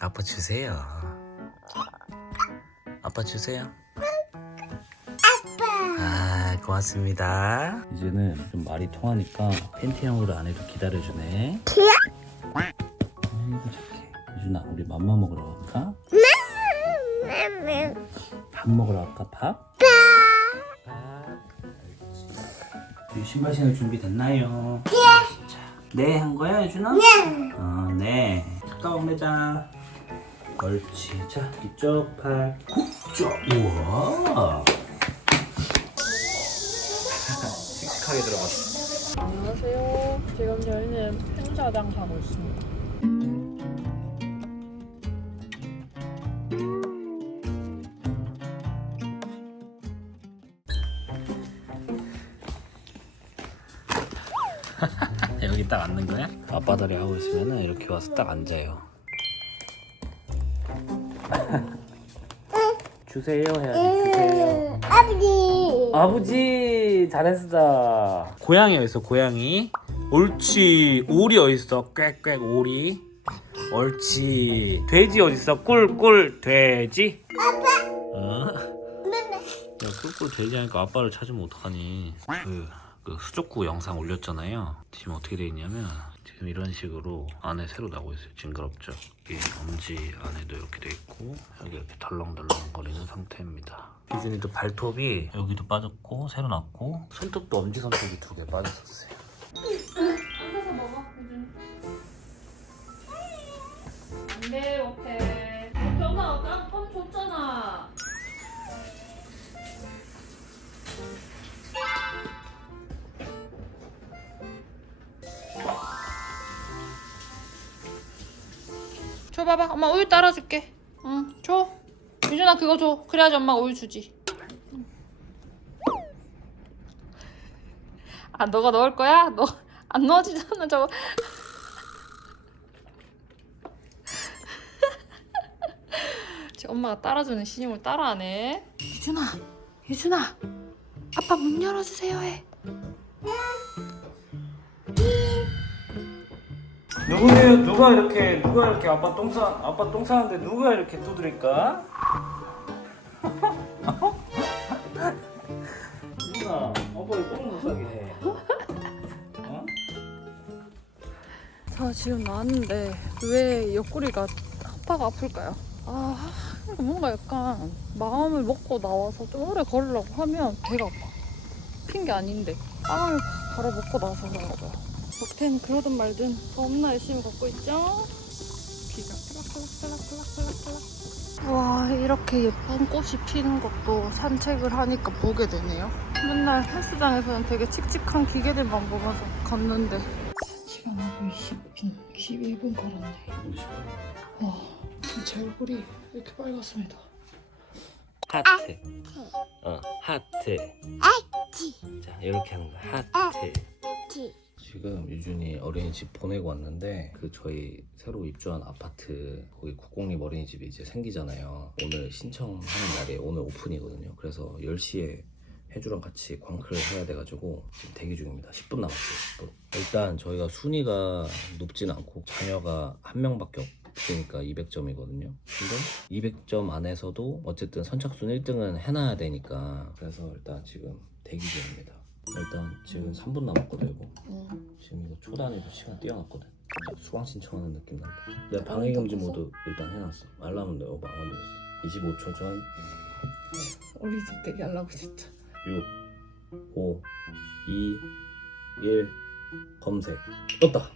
아빠 주세요. 아빠 주세요. 아 고맙습니다. 이제는 좀 말이 통하니까 팬티형으로 안 해도 기다려주네. 아이고 착해. 유준아 우리 맘마 먹으러 갈까? 밥 먹으러 갈까 밥? 밥. 이 신발 신을 준비 됐나요? 네. 한 거야 유준아? 네. 어, 네. 잠깐만 매자. 옳지. 자 이쪽 팔. 쭉. 우와. 씩씩하게 들어갔어. 안녕하세요. 지금 저희는 행사장 가고 있습니다. 여기 딱 앉는 거야? 앞바다리 하고 있으면 이렇게 와서 딱 앉아요. 주세요 해야지 주세요. 아버지. 아버지 잘했어. 고양이 어디 있어 고양이? 옳지. 오리 어디 있어? 꽥꽥 오리. 옳지. 돼지 어디 있어? 꿀꿀 돼지. 아빠. 어? 야 꿀꿀 돼지 하니까 아빠를 찾으면 어떡하니? 그, 그 수족구 영상 올렸잖아요. 지금 어떻게 돼 있냐면 지금 이런 식으로 안에 새로 나고 있어요. 징그럽죠? 이 엄지 안에도 이렇게 돼 있고 여기 이렇게 덜렁덜렁 거리는 상태입니다. 디즈니도 발톱이 여기도 빠졌고 새로 났고 손톱도 엄지 손톱이 두 개 빠졌었어요. 안돼, 못해. 엄마가 깜 봐봐. 엄마 우유 따라줄게. 응 줘. 유준아 그거 줘. 그래야지 엄마 우유 주지. 아 너가 넣을 거야? 너 안 넣어지잖아 저거. 엄마가 따라주는 신용을 따라하네. 유준아 유준아. 아빠 문 열어주세요 해 누구예요? 누가 이렇게 누가 이렇게 아빠 똥 싸 아빠 똥 싸는데 누가 이렇게 두드릴까? 누나 아빠를 똥못 싸게 해. 어? 저 지금 나왔는데 왜 옆구리가 아파가 아플까요? 아 뭔가 약간 마음을 먹고 나와서 좀 오래 걸으려고 하면 배가 아파 핑계 아닌데 빵을 바로 먹고 나서 그런가 봐요 먹태는 그러든 말든 너무나 열심히 걷고 있죠? 귀가 클락클락클락클락클락 와 이렇게 예쁜 꽃이 피는 것도 산책을 하니까 보게 되네요. 맨날 헬스장에서는 되게 칙칙한 기계들만 보면서 걷는데. 시간 5분 20분 21분 걸었네. 와 제 얼굴이 이렇게 빨갛습니다 하트. 어 하트. 자 이렇게 하는 거야. 하트. 지금 유준이 어린이집 보내고 왔는데 그 저희 새로 입주한 아파트 거기 국공립 어린이집이 이제 생기잖아요 오늘 신청하는 날이 오늘 오픈이거든요 그래서 10시에 해주랑 같이 광클을 해야 돼가지고 지금 대기 중입니다 10분 남았어요 10분 일단 저희가 순위가 높진 않고 자녀가 한 명밖에 없 으니까 200점이거든요. 근데 200점 안에서도 어쨌든 선착순 1등은 해놔야 되니까 그래서 일단 지금 대기 중입니다. 일단 지금 3분 남았거든 이거. 지금 이거 초단위로 시간 진짜 수강 신청하는 느낌 난다. 내가 방해금지 모드 일단 해놨어. 알람은 내가 막 만들었어. 25초 전. 우리 집 되게 하려고 진짜. 6 5 2 1 검색. 떴다.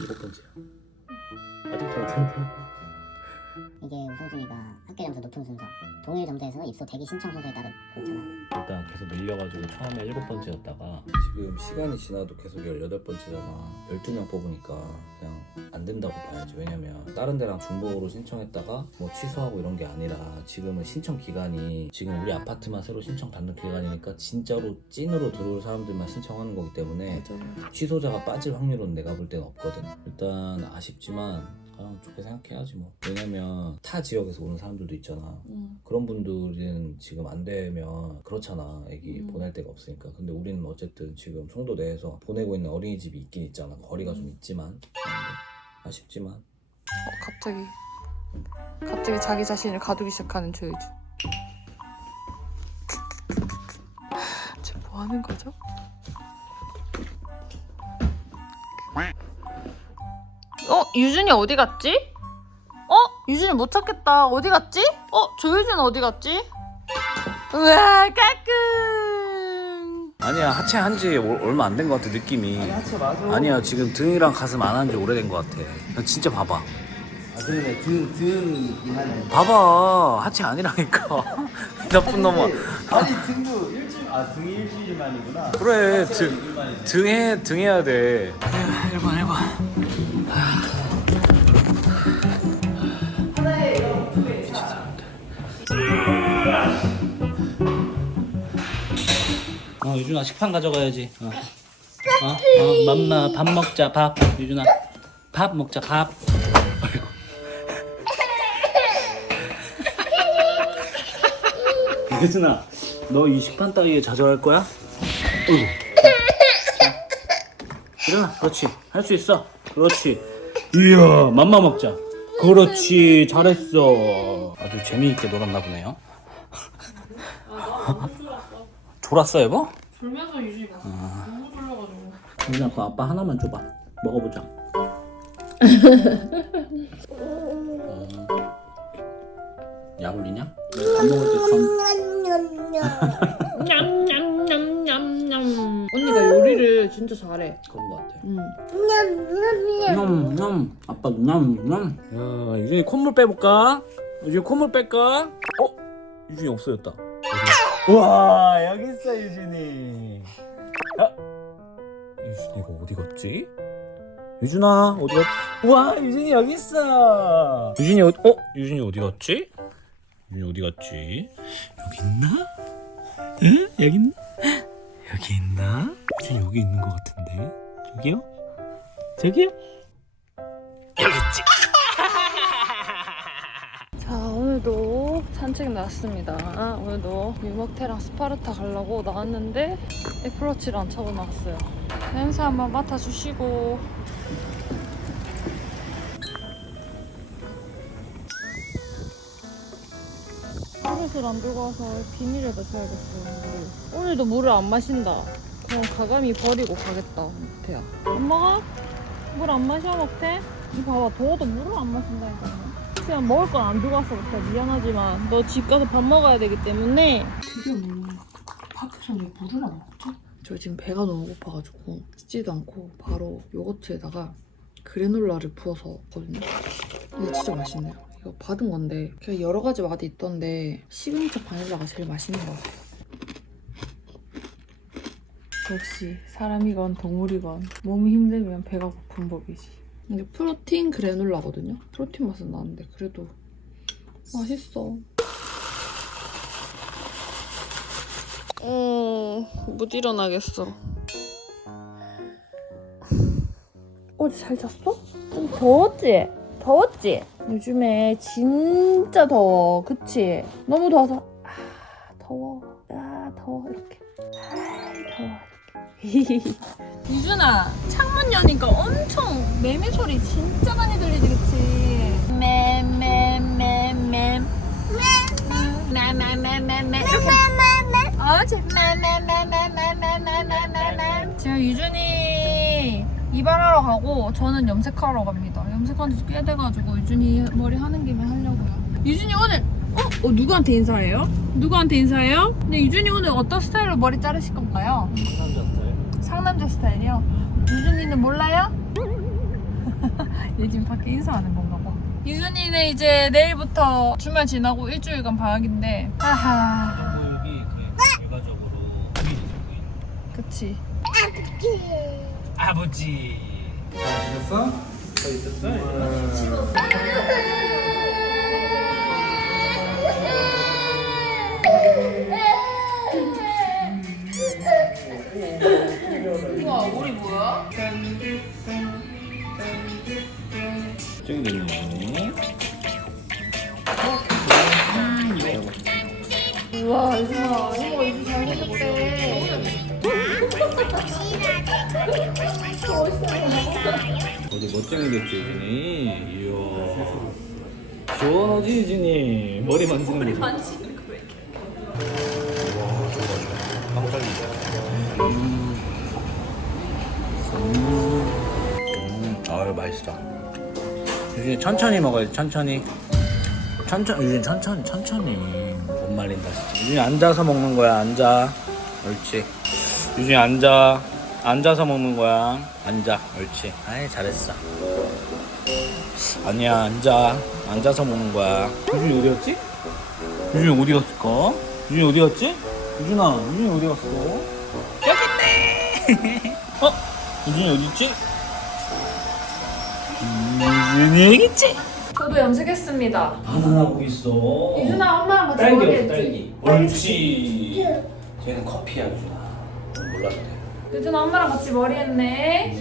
일곱 번째야 아직 동tem이야 이게 우선순위가 학교 점수 높은 순서. 동일 점수에서 입소 대기 신청 순서에 따른 그렇잖아. 일단 계속 밀려가지고 처음에 일곱 번째였다가 지금 시간이 지나도 계속 18번째잖아 12명 뽑으니까 그냥 안 된다고 봐야지. 왜냐면 다른 데랑 중복으로 신청했다가 뭐 취소하고 이런 게 아니라 지금은 신청 기간이 지금 우리 아파트만 새로 신청 받는 기간이니까 진짜로 찐으로 들어올 사람들만 신청하는 거기 때문에 취소자가 빠질 확률은 내가 볼 때는 없거든. 일단 아쉽지만 아, 좋게 생각해야지 뭐. 왜냐면 타 지역에서 오는 사람들도 있잖아. 응. 그런 분들은 지금 안 되면 그렇잖아. 애기 음. 보낼 데가 없으니까. 근데 우리는 어쨌든 지금 송도 내에서 보내고 있는 어린이집이 있긴 있잖아. 거리가 좀 음. 있지만. 그런데 아쉽지만 어, 갑자기 갑자기 자기 자신을 가두기 시작하는 조유주. 지금 뭐 하는 거죠? 어 유준이 어디 갔지? 어 유준이 못 찾겠다. 어디 갔지? 어 조유준 어디 갔지? 우와 까꿍. 아니야 하체 한 지 얼마 안 된 것 같아 느낌이. 하체 맞아. 아니야 지금 등이랑 가슴 안 한 지 오래된 것 같아. 나 진짜 봐봐. 아 그러네. 등 등이긴 하네. 봐봐 하체 아니라니까. 나쁜 놈아. 아니 등도 일주일 아 등이 일주일 만이구나. 그래 등. 등해 등해야 돼. 1번 1번 어 유준아 식판 가져가야지. 어. 어? 어 맘마 밥 먹자 밥. 유준아 밥 먹자 밥. 아이고. 유준아 너 이 식판 따위에 좌절할 거야? 어이구. 일어나 그렇지. 할 수 있어. 그렇지. 이야 맘마 먹자. 그렇지. 잘했어. 아주 재미있게 놀았나 보네요. 졸았어 여보? 졸면서 유준이 봐. 너무 졸려가지고. 유준아 그 아빠 하나만 줘봐 먹어보자 어. 약 올리냐? 밥 먹을 때밥 냠냠냠냠냠. 언니가 요리를 진짜 잘해. 그런 거 같아 응. 냠냠 아빠 냠 냠 야 유준이 콧물 빼볼까? 유준이 콧물 뺄까? 어? 유준이 없어졌다 와 여기 있어 유준이 아 유준이가 어디 갔지? 유준아 어디 갔? 와 유준이 여기 있어 유준이 어디? 어? 유준이 어디 갔지? 유준이 어디 갔지? 여기 있나? 응? 여기 있나? 여기 있나? 유준이 여기 있는 것 같은데 저기요? 저기요? 여기 있지. 자 오늘도 산책 나왔습니다. 오늘도 유먹태랑 스파르타 가려고 나왔는데 애플워치를 안 차고 나왔어요. 냄새 한번 맡아주시고 그릇을 안 들고 와서 비닐에다 줘야겠어요. 물을. 오늘도 물을 안 마신다. 그럼 가감히 버리고 가겠다. 안 먹어? 물안 마셔 먹태? 이거 봐봐 더워도 물을 안 마신다니까. 그냥 먹을 건 안 들고 왔어 먹태 미안하지만 너 집 가서 밥 먹어야 되기 때문에 드디어 뭐 밖에서 왜 물을 안 먹지? 저 지금 배가 너무 고파가지고 씻지도 않고 바로 요거트에다가 그래놀라를 부어서 먹거든요. 이거 진짜 맛있네요. 이거 받은 건데 그냥 여러 가지 맛이 있던데 시그니처 바닐라가 제일 맛있는 것 같아요. 역시 사람이건 동물이건 몸이 힘들면 배가 고픈 법이지. 이게 프로틴 그래놀라거든요. 프로틴 맛은 나는데 그래도 맛있어. 어, 못 일어나겠어. 어제 잘 잤어? 좀 더웠지? 더웠지? 요즘에 진짜 더워. 그치? 너무 더워서 아, 더워. 아, 더워. 이렇게. 아, 더워. 이렇게. 유준아, 창문 여니까 엄청 매매 소리 진짜 많이 들리지, 그치? 매매매매 매매매매매 이렇게 어, 제 매매 매매매매매매 지금 유준이 이발하러 가고 저는 염색하러 갑니다. 염색한 지꽤 돼가지고 유준이 머리 하는 김에 하려고요. 유준이 오늘 어? 어 누구한테 인사해요? 누구한테 인사해요? 근데 유준이 오늘 어떤 스타일로 머리 자르실 건가요? 남자 스타일. 상남자 스타일이요? 유준이는 몰라요? 얘 지금 밖에 인사하는 건가 봐. 유준이는 이제 내일부터 주말 지나고 일주일간 방학인데 교육이 그 결과적으로 보이지 보이는. 그치 아버지. 있었어? 더 있었어? 우와 머리 뭐야? 저기 있네. 우와 유준아 이모가 유준 잘생겼대 어디 멋쟁이 됐지 유진이. 이야. 시원하지 유진이 머리 만지는 거 음, 아유 맛있어. 유진이 천천히 먹어야지 천천히. 천천히 유진이 천천히 천천히. 못 말린다 진짜. 유진이 앉아서 먹는 거야 앉아. 옳지. 유진이 앉아. 앉아서 먹는 거야. 앉아 옳지. 아이 잘했어. 아니야 앉아. 앉아서 먹는 거야. 유진이 어디 갔지? 유진이 어디 갔을까? 유진이 어디 갔지? 유진아 유진이 어디 갔어? 여기 있네! 어? 유진이 어디 있지? 음, 유진이 여기 있지? 저도 염색했습니다. 반응하고 있어? 유준아 엄마랑 같이 딸기 머리 없어 했지? 딸기. 옳지. 쟤는 커피야 유준아. 넌 몰라도 돼 유준아 엄마랑 같이 머리 했네.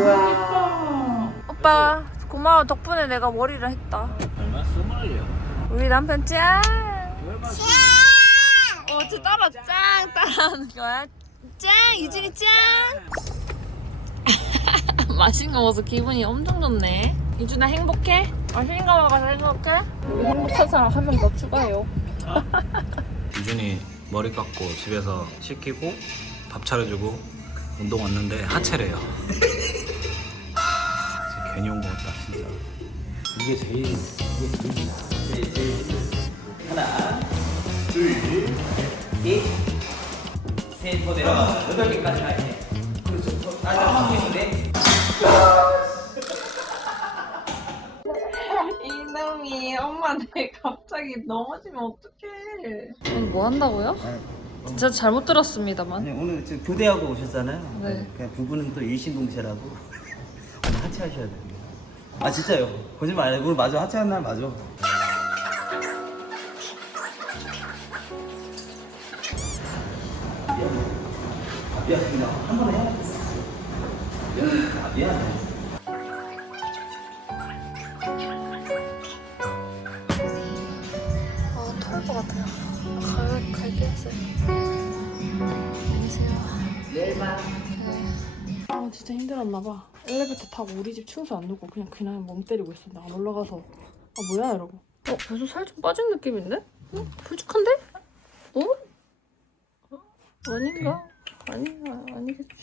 우와. 오빠 고마워. 덕분에 내가 머리를 했다. 얼마 스물이야 우리 남편 짱 어, 저 따라 짱 따라하는 거야. 짱 유준이 짱 맛있는 거 먹어서 기분이 엄청 좋네 유준아 행복해? 맛있는 거 먹어서 행복해? 행복한 사람 한 명 더 추가요 유준이 머리 깎고 집에서 씻기고 밥 차려주고 운동 왔는데 하체래요 진짜 괜히 온 것 같다 진짜 이게 제일 이게 제일 제일 제일 하나, 둘, 셋, 셋더 내려가 여덟 개까지 할게. 엄마한테 갑자기 넘어지면 어떡해 오늘 뭐 한다고요? 진짜 잘못 들었습니다만 아니 오늘 지금 교대하고 오셨잖아요. 네. 그냥 부부는 또 일신동체라고 오늘 하체하셔야 됩니다. 아 진짜요? 거짓말 안 해. 오늘 맞아 하체하는 날 맞아. 미안해. 아, 미안해. 그냥 한 번에 해야겠어. 미안해. 아, 미안해. 같아요 갈, 갈게요 계세요 내일 봐 아, 진짜 힘들었나 봐 엘리베이터 타고 우리 집 층수 안 누고 그냥 그냥 멍 때리고 있어 나 올라가서 아 뭐야 이러고 어 벌써 살 좀 빠진 느낌인데? 응? 굵직한데? 어? 어? 아닌가? 아닌가? 아니겠지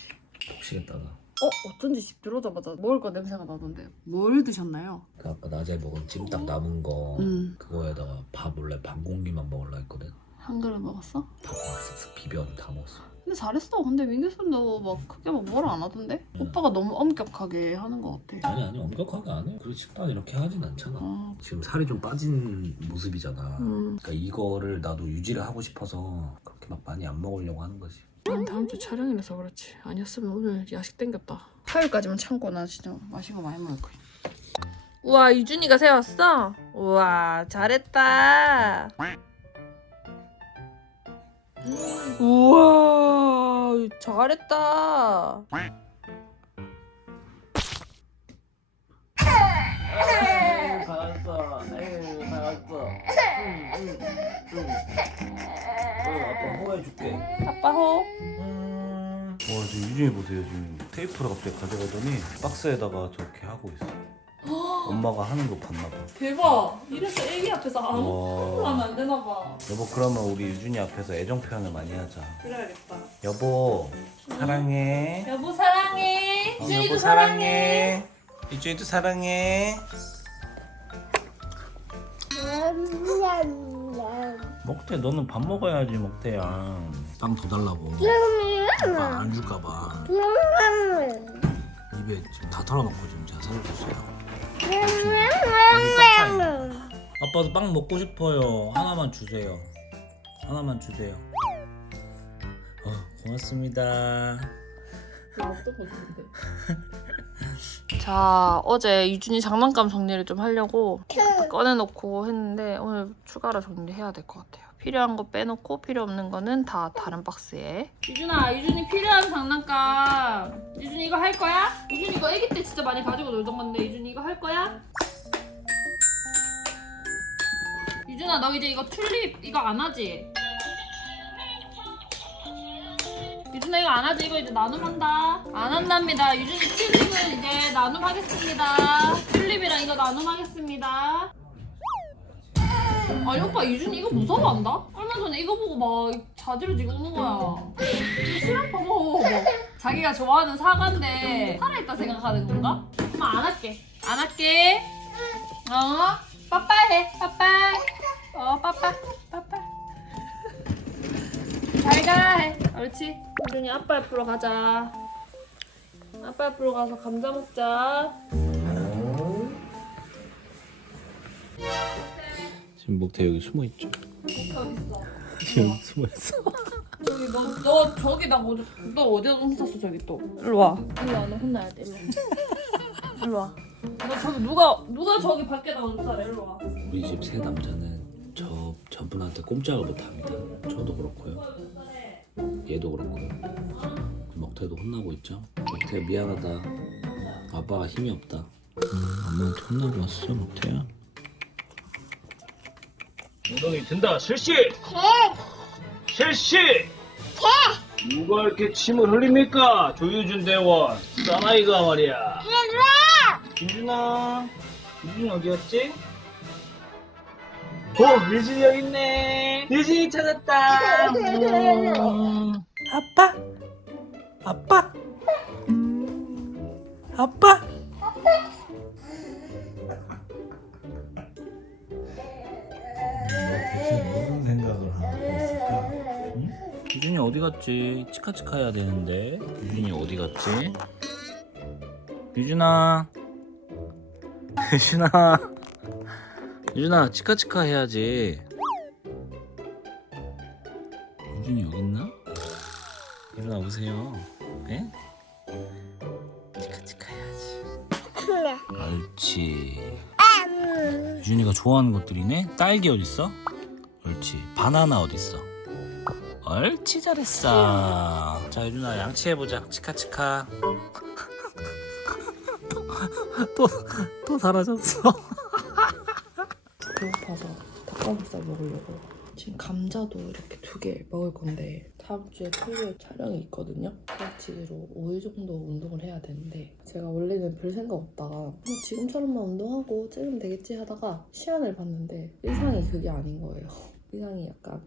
복시겠다가 어? 어쩐지 집 들어오자마자 먹을 거 냄새가 나던데 뭘 드셨나요? 그 아까 낮에 먹은 찜닭 남은 거 음. 그거에다가 밥 원래 반 공기만 먹으려 했거든 한 그릇 먹었어? 다 쓱쓱 비벼 다 먹었어 근데 잘했어. 근데 민규선도 막 크게 막 뭐라 안 하던데? 응. 오빠가 너무 엄격하게 하는 것 같아. 아니 아니 엄격하게 안 해 그리고 식단 이렇게 하진 않잖아 아, 지금 살이 좀 빠진 모습이잖아 음. 그러니까 이거를 나도 유지를 하고 싶어서 그렇게 막 많이 안 먹으려고 하는 거지 난 다음 주 촬영이라서 그렇지. 아니었으면 오늘 야식 땡겼다. 화요일까지만 참고 나 진짜 맛있는 거 많이 먹을 거야. 우와 유준이가 세웠어? 우와 잘했다. 우와 잘했다. 잘했어. 아유 잘했어. 응응 응. 아빠 호해줄게. 아빠 호. 와 지금 유진이 보세요 지금. 테이프를 갑자기 가져가더니 박스에다가 저렇게 하고 있어. 엄마가 하는 거 봤나 봐. 대박. 이래서 애기 앞에서 아무 와. 하면 안 되나 봐. 여보 그러면 우리 유준이 앞에서 애정 표현을 많이 하자. 그래야겠다. 여보 사랑해. 여보 사랑해. 어, 유준이도 여보 사랑해. 유준이도 사랑해 먹태 너는 밥 먹어야지 먹태야. 빵더 달라고. 아빠 안 줄까봐. 입에 지금 다 털어놓고 지금 제가 살려줬어요. 아니 깜짝이야 아빠도 빵 먹고 싶어요. 하나만 주세요. 하나만 주세요. 어, 고맙습니다 자 어제 유준이 장난감 정리를 좀 하려고 꺼내놓고 했는데 오늘 추가로 정리해야 될 것 같아요. 필요한 거 빼놓고 필요 없는 거는 다 다른 박스에. 유준아, 유준이 필요한 장난감. 유준이 이거 할 거야? 유준이 이거 아기 때 진짜 많이 가지고 놀던 건데 유준이 이거 할 거야? 유준아, 너 이제 이거 튤립 이거 안 하지? 이거 안 하지? 이거 이제 나눔한다. 안 한답니다. 유준이 튤립은 이제 나눔하겠습니다. 튤립이랑 이거 나눔하겠습니다. 아니 오빠 이준이 이거 무서워한다? 얼마 전에 이거 보고 막 자지러지고 오는 거야. 싫어 봐봐. 막 자기가 좋아하는 사과인데 살아있다 생각하는 건가? 엄마 안 할게. 안 할게. 어? 빠빠해. 빠빠. 어 빠빠. 빠빠. 잘가 해. 옳지. 이준이 아빠 옆으로 가자. 아빠 옆으로 가서 감자 먹자. 지금 목태 여기 숨어 있죠? 지금 숨어 있어. 저기 너, 너 저기 나 어디 너 어디다 똥 쌌어 저기 또 일로 와 일로 와너 혼나야 돼 일로 와 일로 와 너 저기 누가 누가 저기 밖에다 똥 싸래 일로 와 우리 집 세 남자는 저 저분한테 꼼짝을 못 합니다. 저도 그렇고요. 얘도 그렇고요. 먹태도 혼나고 있죠. 먹태 미안하다. 아빠가 힘이 없다. 엄마한테 혼나고 왔어 먹태야. 엉덩이 든다 실시 실시 누가 이렇게 침을 흘립니까 조유준 대원 사나이가 말이야 김준아 김준이 어디 갔지? 어 유진이 여기 있네 유진이 찾았다 음. 아빠 아빠 아빠 무슨 생각을 하고 있을까? 유준이 어디 갔지? 치카치카 해야 되는데 유준이 어디 갔지? 유준아 유준아 유준아 치카치카 해야지. 유준이 여기 있나? 유준아 오세요. 네? 치카치카 해야지. 옳지. 유준이가 좋아하는 것들이네. 딸기 어딨어? 옳지. 바나나 어딨어? 옳지 잘했어. 자 유준아 양치해보자. 치카치카. 또, 또 사라졌어 닭가슴살 먹으려고. 지금 감자도 이렇게 두 개 먹을 건데 다음 주에 토요일 촬영이 있거든요. 그렇지로 5일 정도 운동을 해야 되는데 제가 원래는 별 생각 없다가 뭐 지금처럼만 운동하고 찌르면 되겠지 하다가 시안을 봤는데 의상이 그게 아닌 거예요. 의상이 약간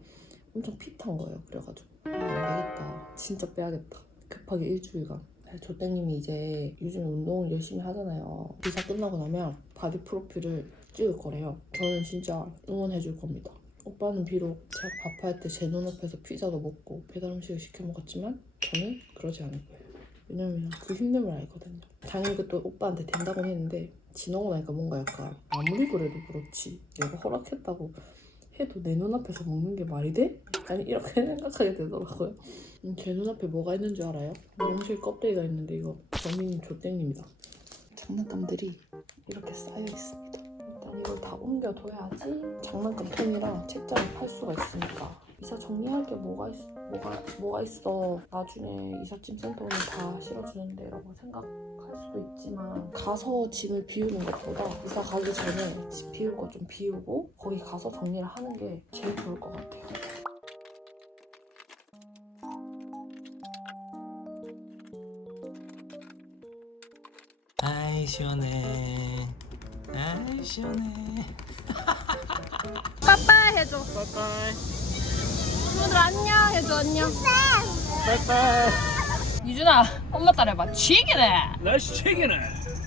엄청 핏한 거예요. 그래가지고 아, 안 되겠다. 진짜 빼야겠다. 급하게 일주일간. 조땡님이 이제 요즘 운동을 열심히 하잖아요. 이사 끝나고 나면 바디 프로필을 찍을 거래요. 저는 진짜 응원해줄 겁니다. 오빠는 비록 제가 밥할 때 제 눈앞에서 피자도 먹고 배달 음식을 시켜 먹었지만 저는 그러지 않을 거예요. 왜냐면 그 힘듦을 알거든요. 당연히 그또 오빠한테 된다고 했는데 지나고 나니까 뭔가 약간 아무리 그래도 그렇지 내가 허락했다고 해도 내 눈앞에서 먹는 게 말이 돼? 약간 이렇게 생각하게 되더라고요. 음, 제 눈앞에 뭐가 있는 줄 알아요? 명실 껍데기가 있는데 이거 범인 조땡입니다. 장난감들이 이렇게 쌓여 있습니다. 일단 이걸 다 옮겨둬야지 장난감 통이랑 책장을 팔 수가 있으니까. 이사 정리할 게 뭐가 있, 뭐가 뭐가 있어. 나중에 이삿짐 센터 오면 다 실어주는데라고 생각할 수도 있지만 가서 짐을 비우는 것보다 이사 가기 전에 집 비울 거 좀 비우고 거기 가서 정리를 하는 게 제일 좋을 것 같아요. 아이 시원해 아이 시원해 빠빠 해줘. 빠빠. 친구들 안녕 해줘 안녕. 빠이빠이 유준아 엄마 따라해봐. 치기네. 날씨 책이네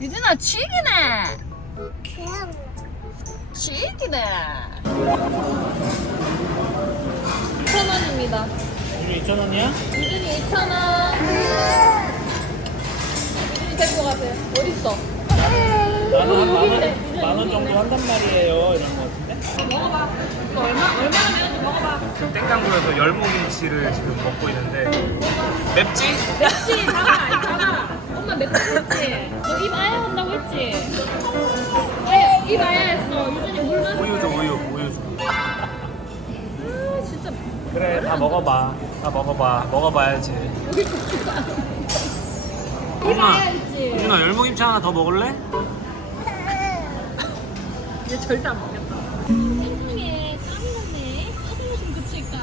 유준아 치기네. 치기네. 2,000원입니다. 이거 2,000원이야? 유준이 2,000원. 유준이 데리고 가세요. 어딨어? 만원 만원 정도 한단 말이에요 이런 거 같은데? 먹어봐. 이거 얼마, 얼마나 매운지 먹어봐. 지금 땡강구에서 열무김치를 지금 먹고 있는데 맵지? 맵지? 봐봐, 봐봐. 엄마 맵다고 했지? 너 입 아야 한다고 했지? 아야, 입 아야 했어. 유준이 물 마셔. 우유 줘 우유 우유 줘 아, 진짜. 그래 다 먹어봐 다 먹어봐 먹어봐야지 입 아야 했지? 유준아 열무김치 하나 더 먹을래? 얘 절대 안 먹겠다. 세상에 땀이 났네. 짜증나 좀 그칠까?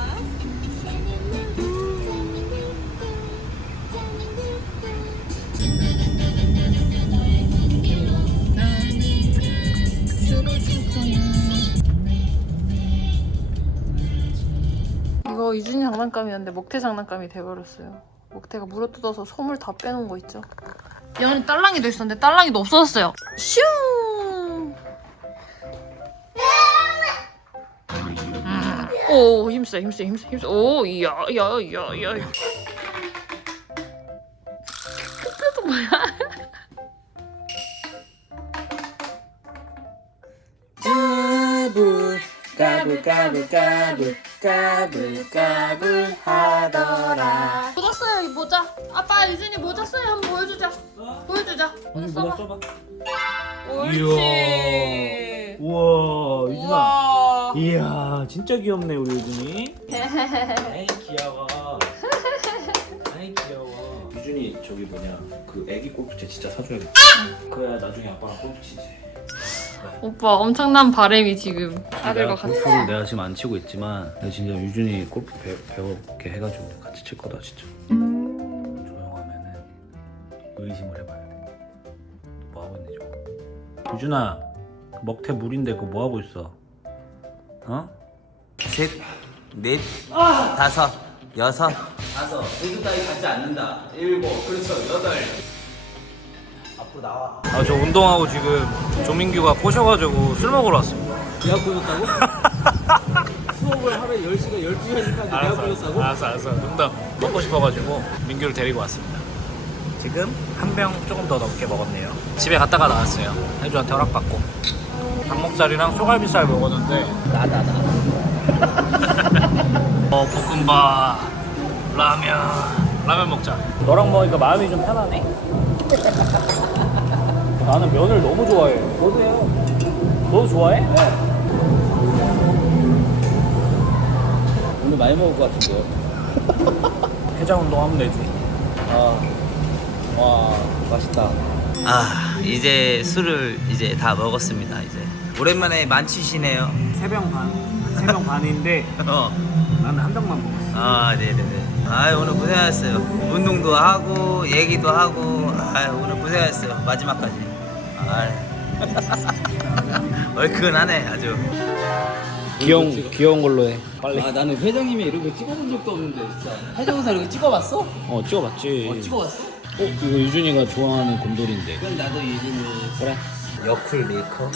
이거 유준이 장난감이었는데 먹태 장난감이 돼버렸어요. 먹태가 물어 뜯어서 솜을 다 빼놓은 거 있죠. 이 안에 딸랑이도 있었는데 딸랑이도 없어졌어요. 슝! 오 힘세 힘세 힘세 힘세 오 이야 이야 이야 이야. 그때도 뭐야? 까불 까불 까불 까불 까불 까불 하더라. 묻었어요 이 모자. 아빠 유준이 모자 써요. 한번 보여주자. 보여주자. 써봐. 뭐가 써봐. 옳지. 우와 유준아. 우와. 이야 진짜 귀엽네 우리 유준이. 아이 귀여워. 아이 귀여워. 유준이 저기 뭐냐 그 애기 골프채 진짜 사줘야겠다 그래야 나중에 아빠랑 골프 치지. 오빠 엄청난 바램이 지금 아들과 내가 같이 골프를 내가 지금 안 치고 있지만 내가 진짜 유준이 골프 배, 배워볼게 해가지고 같이 칠 거다 진짜. 조용하면은 의심을 해봐야 돼. 뭐하고 있니 저거 유준아 그 먹태 물인데 그거 뭐하고 있어? 어? 셋, 넷, 다섯, 여섯. 다섯. 모두 따위 갖지 않는다. 일곱. 그렇죠. 여덟. 앞으로 나와. 아 저 운동하고 지금 조민규가 꼬셔가지고 술 먹으러 왔습니다. 내가 보였다고? 수업을 하루에 10시간 12시간까지 내가 보였다고? 알았어 알았어. 농담 먹고 싶어가지고 민규를 데리고 왔습니다. 지금 한 병 조금 더 넘게 먹었네요. 집에 갔다가 나왔어요. 혜주한테 허락받고. 닭목살이랑 소갈비살 먹었는데. 나나 나. 어 볶음밥 라면 라면 먹자 너랑 먹으니까 마음이 좀 편하네 나는 면을 너무 좋아해 너도요 너도 좋아해? 오늘 많이 먹을 것 같은데요? 해장 운동 하면 되지 아, 와 맛있다 아, 이제 술을 이제 다 먹었습니다. 이제 오랜만에 만취시네요. 세병 반, 세병 반인데 어. 나는 한 병만 먹었어. 아, 네네네. 아, 오늘 고생하셨어요. 운동도 하고 얘기도 하고, 아, 오늘 고생하셨어요. 마지막까지. 아, 얼큰하네 아주. 귀여운 귀여운 걸로 해 빨리 아 나는 회장님이 이런 거 찍어본 적도 없는데 진짜 해장사 이렇게 찍어봤어? 어 찍어봤지 어 찍어봤어? 어 이거 유준이가 좋아하는 곰돌인데 그럼 나도 유진이 그래 여쿨 메이커.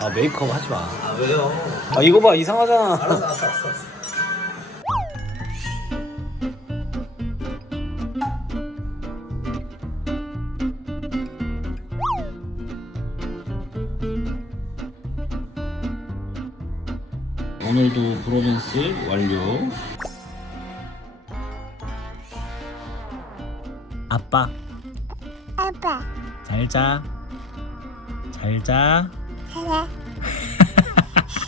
아 메이크업 하지 마. 아, 왜요? 아 이거 봐 이상하잖아. 알았어, 알았어, 알았어. 아빠. 아빠. 잘 자. 잘 자.